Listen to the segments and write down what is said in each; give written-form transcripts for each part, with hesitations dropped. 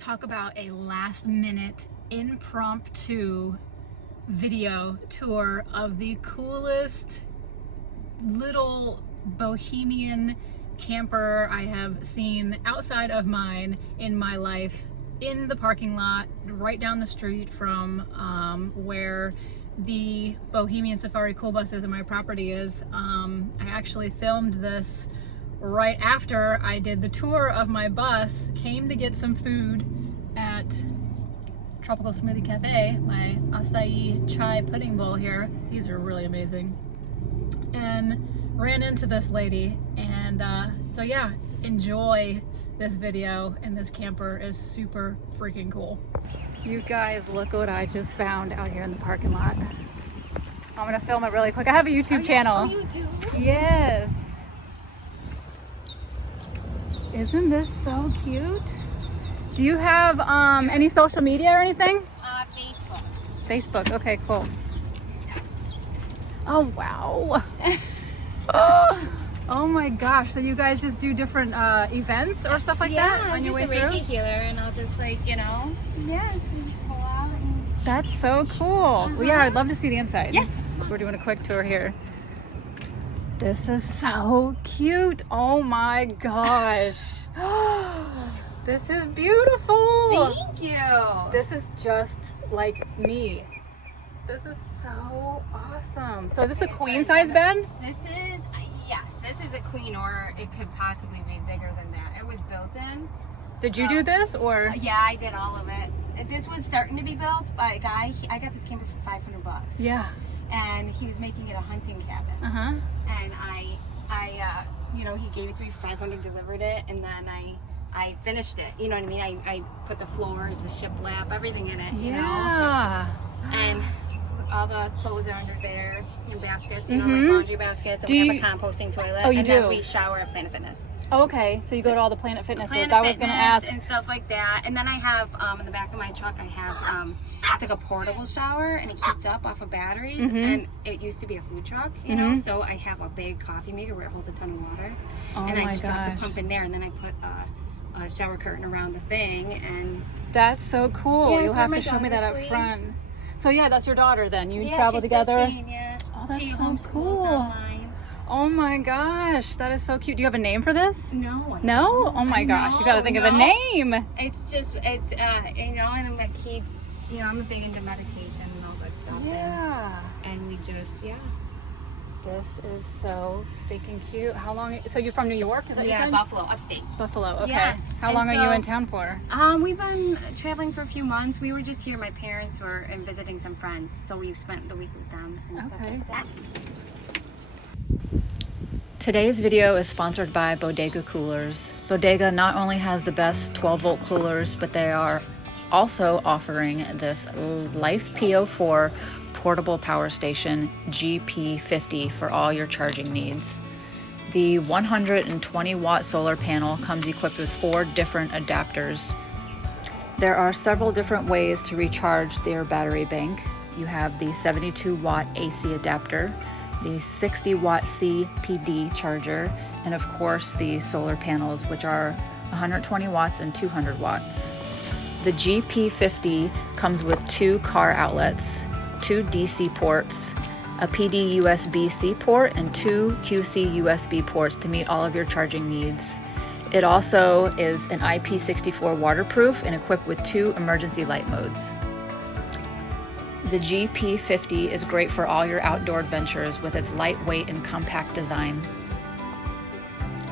Talk about a last minute impromptu video tour of the coolest little bohemian camper I have seen outside of mine in my life, in the parking lot right down the street from where the Bohemian Safari Cool Bus is and my property is. I actually filmed this right after I did the tour of my bus, came to get some food at Tropical Smoothie Cafe, my acai chai pudding bowl here. These are really amazing. And ran into this lady, and so yeah, enjoy this video, and this camper is super freaking cool. You guys, look what I just found out here in the parking lot. I'm gonna film it really quick. I have a YouTube channel. Oh, you do? Yes. Isn't this so cute? Do you have any social media or anything? Facebook. Facebook, okay, cool. Oh, wow. Oh my gosh, so you guys just do different events or stuff like that on your way through? Yeah, I'm just a Reiki healer, and I'll just yeah, just pull out. And... That's so cool. Well, yeah, I'd love to see the inside. Yeah. We're doing a quick tour here. This is so cute. Oh my gosh. This is beautiful. Thank you. This is just like me. This is so awesome. So is this a queen size bed? This is, yes, this is a queen, or it could possibly be bigger than that. It was built in. Did you do this, or? Yeah, I did all of it. This was starting to be built by a guy. I got this camper for $500. Yeah. And he was making it a hunting cabin. Uh-huh. And I he gave it to me for $500, delivered it, and then I finished it. You know what I mean? I put the floors, the shiplap, everything in it, you know? And all the clothes are under there in baskets, like laundry baskets. And we have a composting toilet. Oh, you and do? then we shower at Planet Fitness. Oh, okay, so you go to all the Planet Fitness. Planet I was going to ask. and stuff like that. And then I have in the back of my truck, I have it's like a portable shower, and it heats up off of batteries. And it used to be a food truck, you know. So I have a big coffee maker where it holds a ton of water, and I just drop the pump in there, and then I put a shower curtain around the thing. And that's so cool. Yeah, You'll have to show me that up front. So yeah, that's your daughter then. You travel together. 15, yeah. Oh, that's she so cool. Online. Oh my gosh, that is so cute. Do you have a name for this? No. No? Oh my gosh, you gotta think of a name. It's just, and I'm I'm big into meditation and all that stuff. Yeah. And we just, This is so stinking cute. How long, so you're from New York, is that you said? Buffalo, upstate. Buffalo, okay. Yeah. How long are you in town for? We've been traveling for a few months. We were just here, my parents were and visiting some friends, so we spent the week with them and stuff like that. Today's video is sponsored by Bodega coolers. Bodega not only has the best 12-volt coolers, but they are also offering this Life P04 portable power station GP50 for all your charging needs. The 120 watt solar panel comes equipped with 4 different adapters. There are several different ways to recharge their battery bank. You have the 72 watt AC adapter, the 60 watt CPD charger, and of course the solar panels, which are 120 watts and 200 watts. The GP50 comes with 2 car outlets, 2 DC ports, a PD USB-C port, and 2 QC USB ports to meet all of your charging needs. It also is an IP64 waterproof and equipped with 2 emergency light modes. The GP50 is great for all your outdoor adventures with its lightweight and compact design.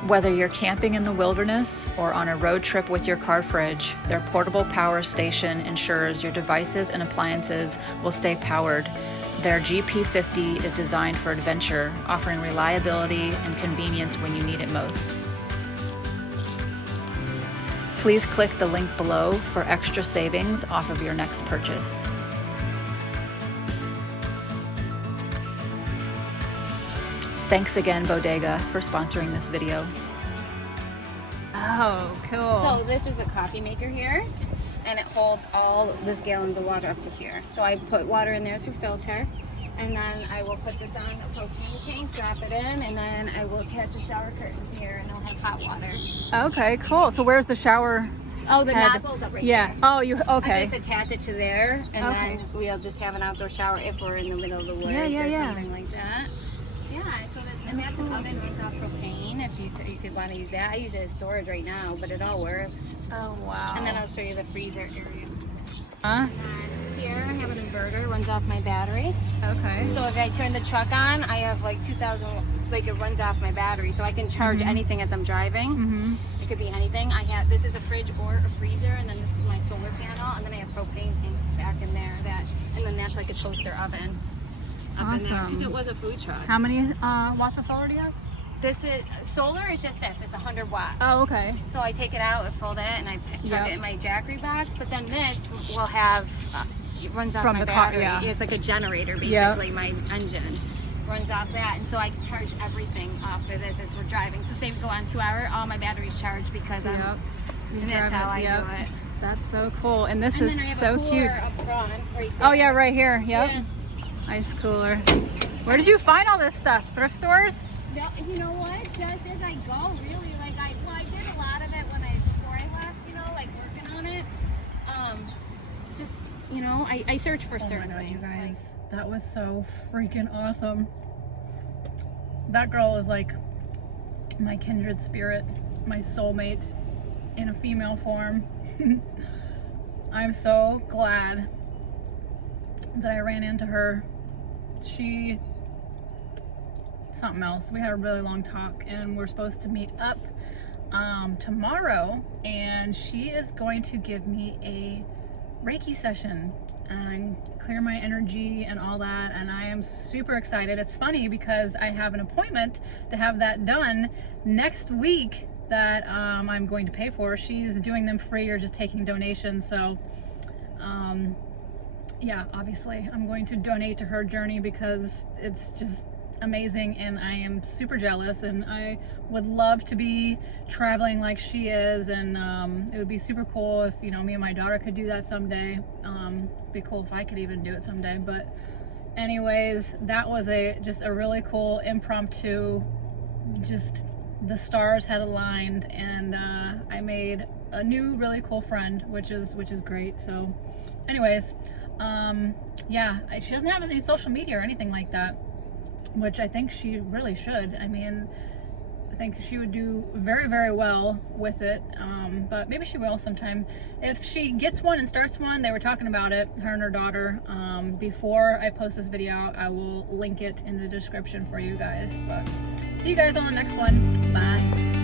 Whether you're camping in the wilderness or on a road trip with your car fridge, their portable power station ensures your devices and appliances will stay powered. Their GP50 is designed for adventure, offering reliability and convenience when you need it most. Please click the link below for extra savings off of your next purchase. Thanks again, Bodega, for sponsoring this video. Oh, cool. So this is a coffee maker here, and it holds all this gallons of water up to here. So I put water in there through filter, and then I will put this on a propane tank, drop it in, and then I will attach a shower curtain here, and I'll have hot water. Okay, cool. So where's the shower Oh, the head. nozzle's up right Yeah. there. Oh, you okay? I just attach it to there, and Okay. then we'll just have an outdoor shower if we're in the middle of the woods Yeah. or something like that. Yeah, so and that's an oven runs off propane if you could want to use that. I use it as storage right now, but it all works. Oh wow. And then I'll show you the freezer area. Huh? And here I have an inverter, runs off my battery. Okay. So if I turn the truck on, I have like 2,000, like it runs off my battery, so I can charge anything as I'm driving. Mm-hmm. It could be anything. I have, this is a fridge or a freezer, and then this is my solar panel, and then I have propane tanks back in there. And then that's like a toaster oven up in there, Awesome. because it was a food truck. How many watts of solar do you have? This is solar is just this. It's 100 watt. Oh, okay. So I take it out, I fold it, and I chuck Yep. it in my Jackery box. But then this will have, it runs off From my the car, battery. yeah. It's like a generator, basically, my engine runs off that. And so I charge everything off of this as we're driving. So say we go on 2 hour, all my battery's charged because I'm, Yep. You and that's drive how it, I yep. do it. That's so cool. And this And is then I have so a cooler cute. up front, right Oh there. yeah, right here. Yep. Yeah. Ice cooler. Where did you find all this stuff? Thrift stores? No, you know what? Just as I go, really, like I did a lot of it before I left, like working on it. Just, I search for certain things. You guys, that was so freaking awesome. That girl is like my kindred spirit, my soulmate in a female form. I'm so glad that I ran into her. She something else. We had a really long talk, and we're supposed to meet up tomorrow, and she is going to give me a Reiki session and clear my energy and all that, and I am super excited. It's funny because I have an appointment to have that done next week that I'm going to pay for. She's doing them free or just taking donations, so yeah, obviously I'm going to donate to her journey because it's just amazing, and I am super jealous, and I would love to be traveling like she is, and it would be super cool if me and my daughter could do that someday. It'd be cool if I could even do it someday. But anyways, that was just a really cool impromptu, just the stars had aligned, and I made a new really cool friend, which is great. So anyways, yeah, she doesn't have any social media or anything like that, which I think she really should. I mean, I think she would do very, very well with it, but maybe she will sometime. If she gets one and starts one, they were talking about it, her and her daughter. Before I post this video, I will link it in the description for you guys. But see you guys on the next one. Bye.